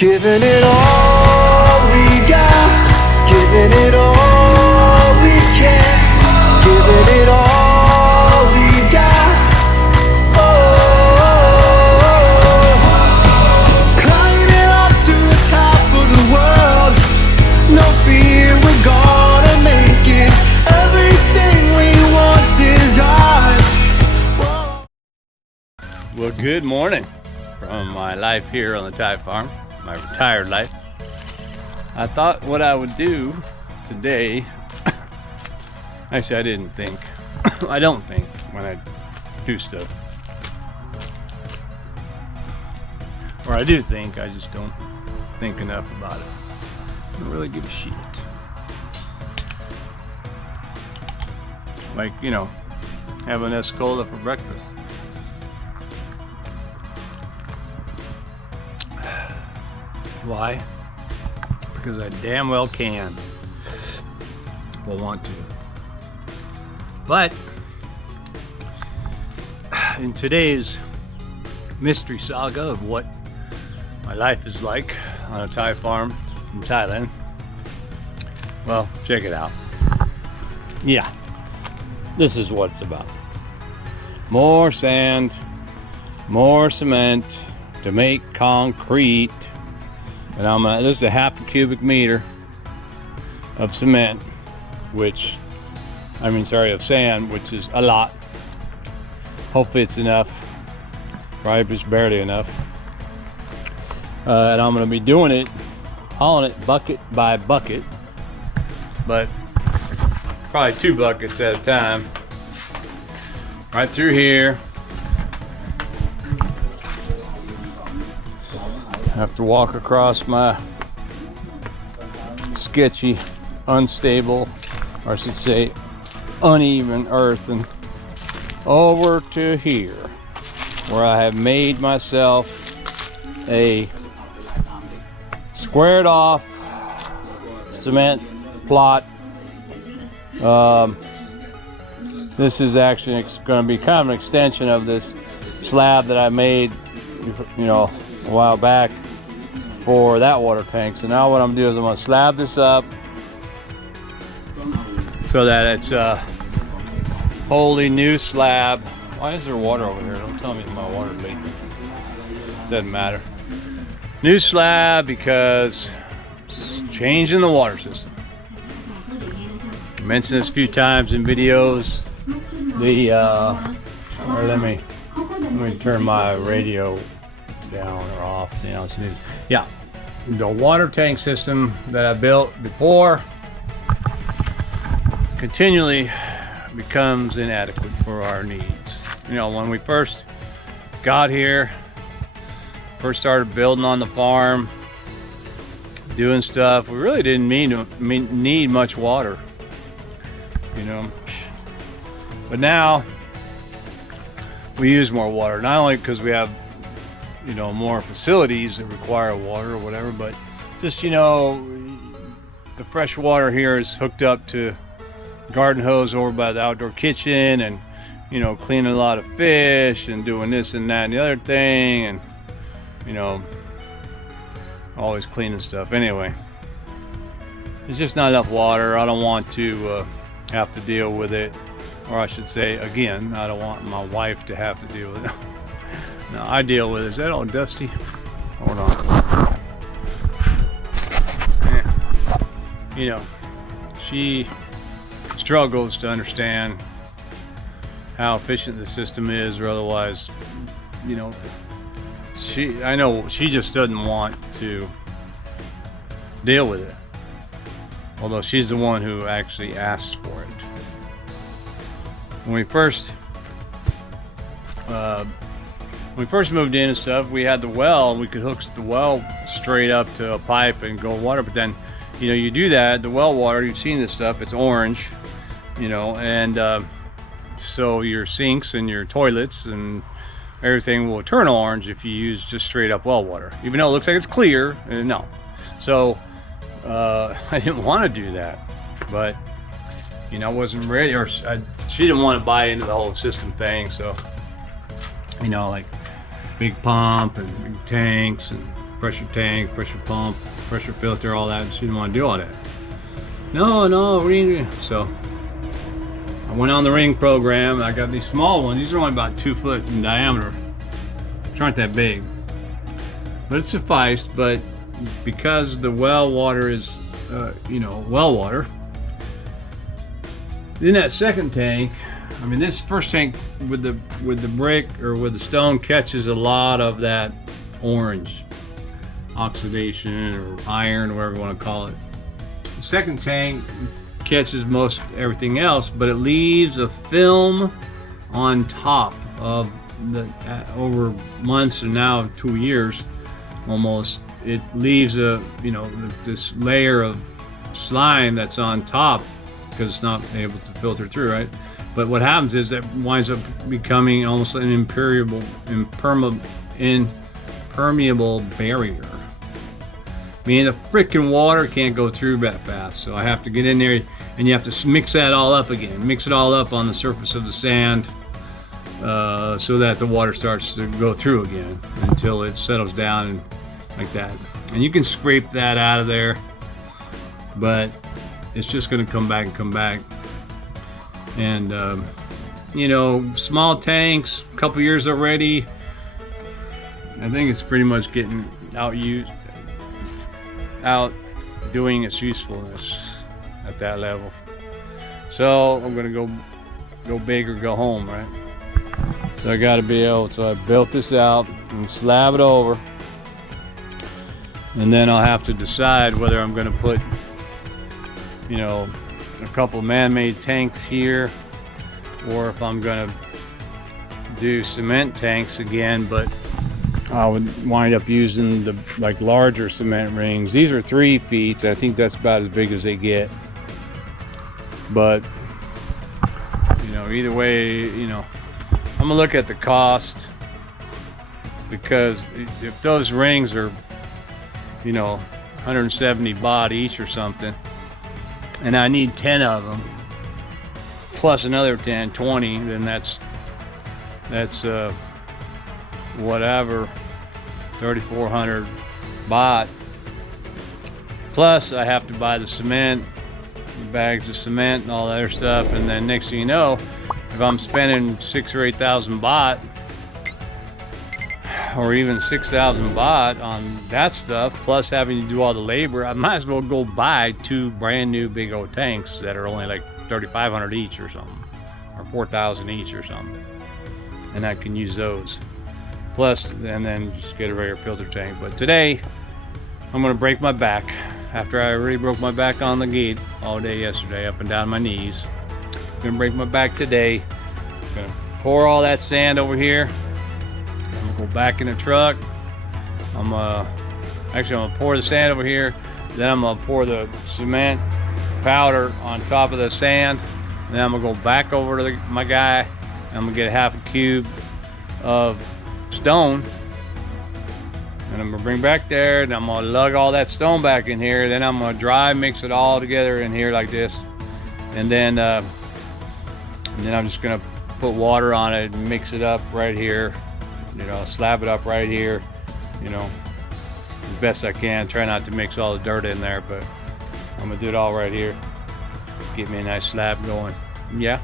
Giving it all we got, giving it all we can, giving it all we got. Oh, climbing up to the top of the world, no fear, we're gonna make it. Everything we want is ours. Whoa. Well, good morning from my life here on the Thai farm, my retired life. I thought what I would do today, actually I didn't think, I don't think when I do stuff. Or I do think, I just don't think enough about it. I don't really give a shit. Like, you know, having Escola for breakfast. Why? Because I damn well can. Will want to. But in today's mystery saga of what my life is like on a Thai farm in Thailand, well, check it out. Yeah, this is what it's about. More sand, more cement to make concrete. And this is a half a cubic meter of cement, of sand, which is a lot. Hopefully it's enough. Probably just barely enough. And I'm going to be doing it, hauling it bucket by bucket, but probably 2 buckets at a time. Right through here. Have to walk across my sketchy, unstable, or I should say uneven earth, and over to here where I have made myself a squared off cement plot. This is actually going to be kind of an extension of this slab that I made, you know, a while back for that water tank. So now what I'm doing is I'm going to slab this up so that it's a wholly new slab. Why is there water over here? Don't tell me my water leaking. Doesn't matter. New slab because it's changing the water system. I mentioned this a few times in videos. Let me turn my radio down or off, you know. Yeah, the water tank system that I built before continually becomes inadequate for our needs. You know, when we first got here, first started building on the farm, doing stuff, we really didn't need much water, you know. But now we use more water, not only because we have, you know, more facilities that require water or whatever, but just, you know, the fresh water here is hooked up to garden hose over by the outdoor kitchen, and, you know, cleaning a lot of fish and doing this and that and the other thing, and, you know, always cleaning stuff. Anyway, there's just not enough water. I don't want to have to deal with it, or I should say, again, I don't want my wife to have to deal with it. No, I deal with it. Is that all dusty? Hold on. Yeah. You know, she struggles to understand how efficient the system is, or otherwise, you know, I know she just doesn't want to deal with it. Although she's the one who actually asked for it. When we first moved in and stuff, we had the well, and we could hook the well straight up to a pipe and go water. But then, you know, you do that, the well water, you've seen this stuff, it's orange, you know, and so your sinks and your toilets and everything will turn orange if you use just straight up well water, even though it looks like it's clear. No. So I didn't want to do that, but, you know, I wasn't ready, or she didn't want to buy into the whole system thing. So, you know, like big pump and big tanks and pressure tank, pressure pump, pressure filter, all that. She didn't want to do all that. No, ring. So I went on the ring program, and I got these small ones. These are only about 2 foot in diameter. Which aren't that big, but it sufficed. But because the well water is, well water, then that second tank, I mean, this first tank with the brick or with the stone catches a lot of that orange oxidation or iron, or whatever you want to call it. The second tank catches most everything else, but it leaves a film on top of the over months and now 2 years almost. It leaves this layer of slime that's on top because it's not able to filter through, right? But what happens is that winds up becoming almost an impermeable barrier. Meaning the freaking water can't go through that fast. So I have to get in there, and you have to mix that all up again. Mix it all up on the surface of the sand so that the water starts to go through again until it settles down and like that. And you can scrape that out of there, but it's just going to come back and come back. And small tanks, a couple years already. I think it's pretty much getting outdoing its usefulness at that level. So I'm gonna go big or go home, right? So I got to be able. So I built this out and slab it over, and then I'll have to decide whether I'm gonna put, a couple man-made tanks here, or if I'm gonna do cement tanks again, but I would wind up using the larger cement rings. These are 3 feet. I think that's about as big as they get. But either way, I'm gonna look at the cost, because if those rings are 170 baht each or something, and I need 10 of them plus another 10, 20, then that's whatever, 3,400 baht. Plus I have to buy the cement, the bags of cement and all that other stuff, and then next thing you know, if I'm spending 6,000 or 8,000 baht, or even 6,000 baht on that stuff, plus having to do all the labor, I might as well go buy 2 brand new big old tanks that are only like 3,500 each or something, or 4,000 each or something, and I can use those. Plus, and then just get a regular filter tank. But today, I'm gonna break my back. After I already broke my back on the gate all day yesterday, up and down my knees. I'm gonna break my back today. I'm gonna pour all that sand over here. I'm gonna go back in the truck. I'm gonna pour the sand over here. Then I'm gonna pour the cement powder on top of the sand. And then I'm gonna go back over to my guy. And I'm gonna get a half a cube of stone, and I'm gonna bring back there, and I'm gonna lug all that stone back in here. Then I'm gonna dry mix it all together in here like this, and then I'm just gonna put water on it and mix it up right here, slab it up right here, as best I can. Try not to mix all the dirt in there, but I'm gonna do it all right here. Get me a nice slab going. Yeah.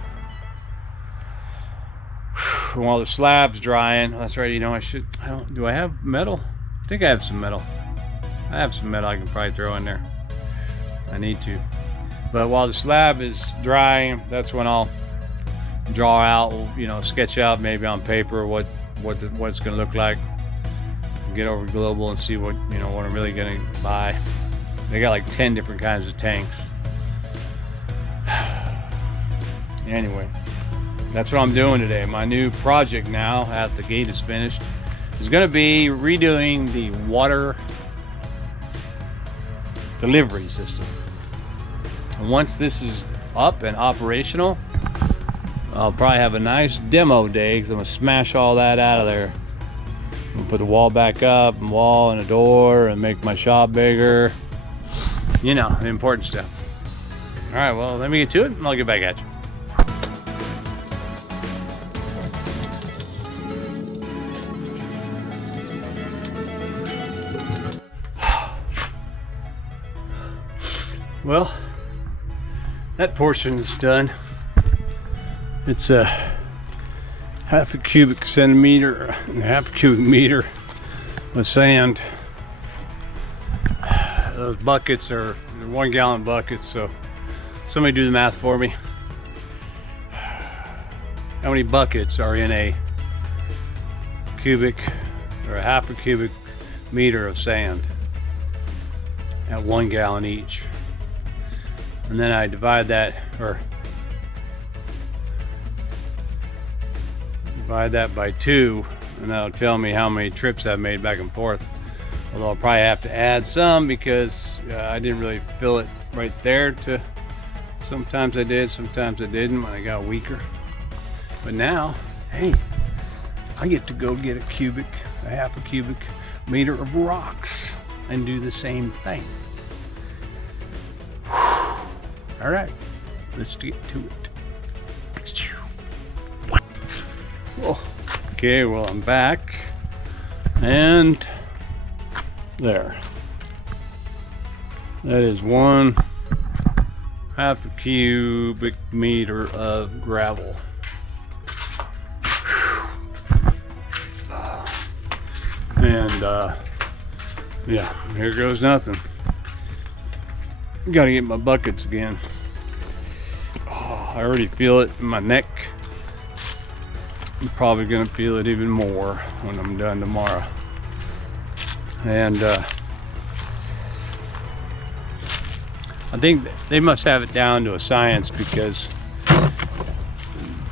While the slab's drying, that's right. Do I have metal? I think I have some metal. I have some metal I can probably throw in there. I need to. But while the slab is drying, that's when I'll draw out, sketch out maybe on paper what it's gonna look like. Get over Global and see what I'm really gonna buy. They got like 10 different kinds of tanks. Anyway. That's what I'm doing today. My new project now, after the gate is finished, is going to be redoing the water delivery system. And once this is up and operational, I'll probably have a nice demo day, because I'm going to smash all that out of there. I'm going to put the wall back up, and wall and a door, and make my shop bigger. The important stuff. All right, well, let me get to it, and I'll get back at you. Well, that portion is done. It's a half a cubic centimeter and half a cubic meter of sand. Those buckets are 1 gallon buckets, so somebody do the math for me. How many buckets are in a cubic or a half a cubic meter of sand at 1 gallon each? And then I divide that, or divide that by 2, and that'll tell me how many trips I've made back and forth. Although I'll probably have to add some because I didn't really fill it right there. Sometimes I did, sometimes I didn't when I got weaker. But now, hey, I get to go get a half a cubic meter of rocks and do the same thing. All right, let's get to it. Okay, well, I'm back, and there. That is 1 half a cubic meter of gravel. And yeah, here goes nothing. Gotta get my buckets again. Oh, I already feel it in my neck. I'm probably gonna feel it even more when I'm done tomorrow. And I think they must have it down to a science, because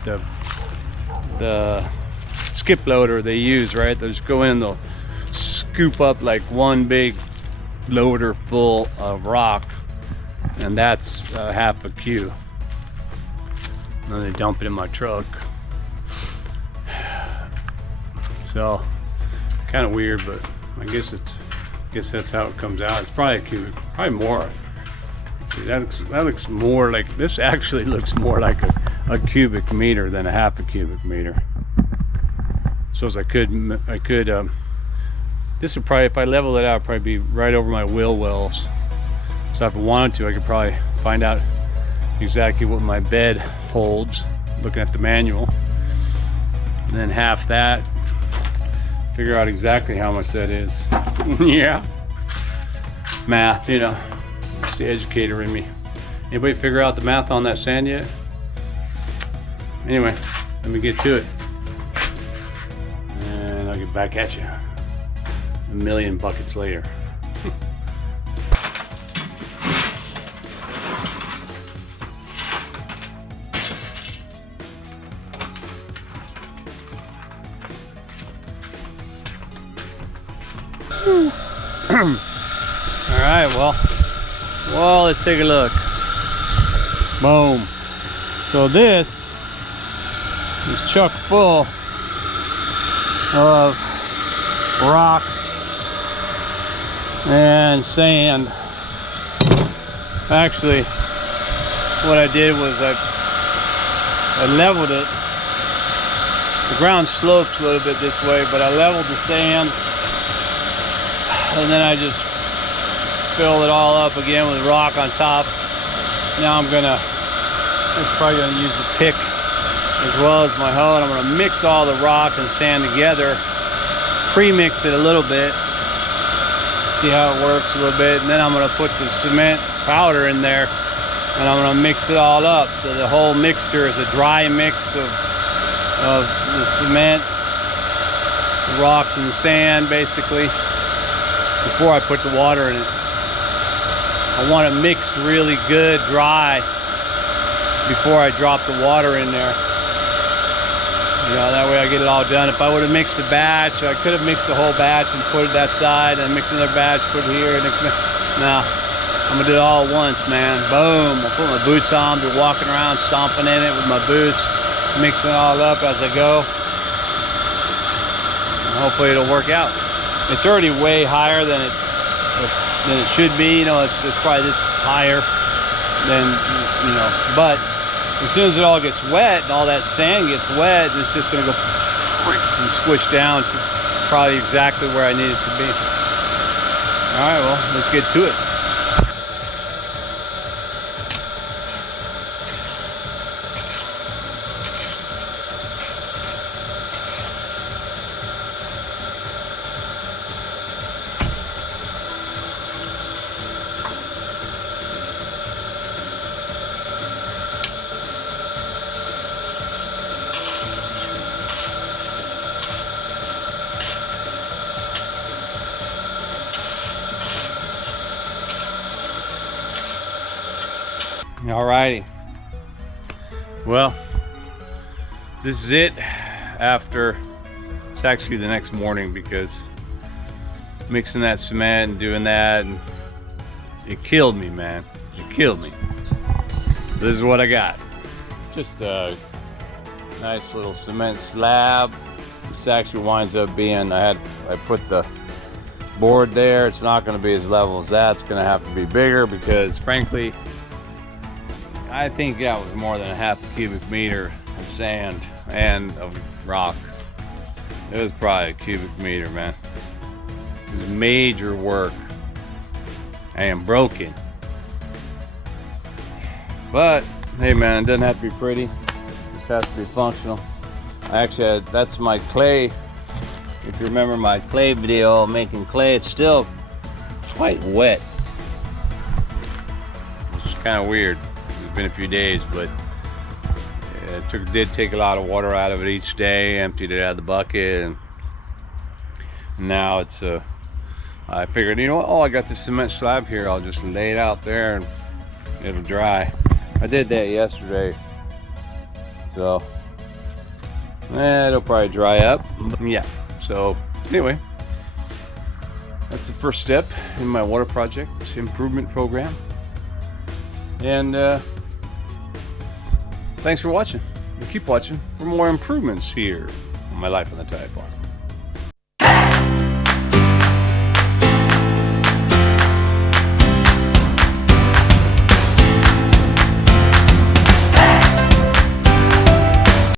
the skip loader they use, right? They'll just go in, they'll scoop up like one big loader full of rock, and that's half a cube. And then they dump it in my truck. So kind of weird, but I guess that's how it comes out. It's probably a cubic, probably more. That looks more like, this actually looks more like a cubic meter than a half a cubic meter. So as I could this would probably, if I level it out, probably be right over my wheel wells. So if I wanted to, I could probably find out exactly what my bed holds, looking at the manual, and then half that, figure out exactly how much that is. Yeah, math, you know, it's the educator in me. Anybody figure out the math on that sand yet? Anyway, let me get to it, and I'll get back at you a million buckets later. All right, well, let's take a look. Boom. So this is chock full of rocks and sand. Actually, what I did was I leveled it. The ground slopes a little bit this way, but I leveled the sand, and then I just fill it all up again with rock on top. Now I'm probably gonna use the pick as well as my hoe, and I'm gonna mix all the rock and sand together, pre-mix it a little bit, see how it works a little bit, and then I'm gonna put the cement powder in there, and I'm gonna mix it all up. So the whole mixture is a dry mix of the cement, the rocks and the sand, basically, before I put the water in it. I want it mixed really good, dry, before I drop the water in there. You know, that way I get it all done. If I would have mixed a batch, I could have mixed the whole batch and put it that side, and mix another batch, put it here. No, I'm gonna do it all at once, man. Boom! I put my boots on, be walking around, stomping in it with my boots, mixing it all up as I go. And hopefully it'll work out. It's already way higher than it should be. You know, it's probably this higher than, you know, but as soon as it all gets wet and all that sand gets wet, it's just gonna go and squish down to probably exactly where I need it to be. All right, well, let's get to it. Alrighty. Well, this is it after, it's actually the next morning, because mixing that cement and doing that, and it killed me, man. It killed me. This is what I got. Just a nice little cement slab. This actually winds up being, I put the board there. It's not going to be as level as that. It's going to have to be bigger, because frankly, I think that was more than a half a cubic meter of sand and of rock. It was probably a cubic meter, man. It was major work. I am broken. But hey, man, it doesn't have to be pretty. It just has to be functional. I actually had, that's my clay. If you remember my clay video making clay, it's still quite wet. It's kind of weird. It's been a few days, but it did take a lot of water out of it each day. Emptied it out of the bucket, and now it's I figured, you know what? Oh, I got the cement slab here. I'll just lay it out there and it'll dry. I did that yesterday, so it'll probably dry up. Yeah. So anyway, that's the first step in my water project improvement program. And thanks for watching. And keep watching for more improvements here on my life on the Tide Farm.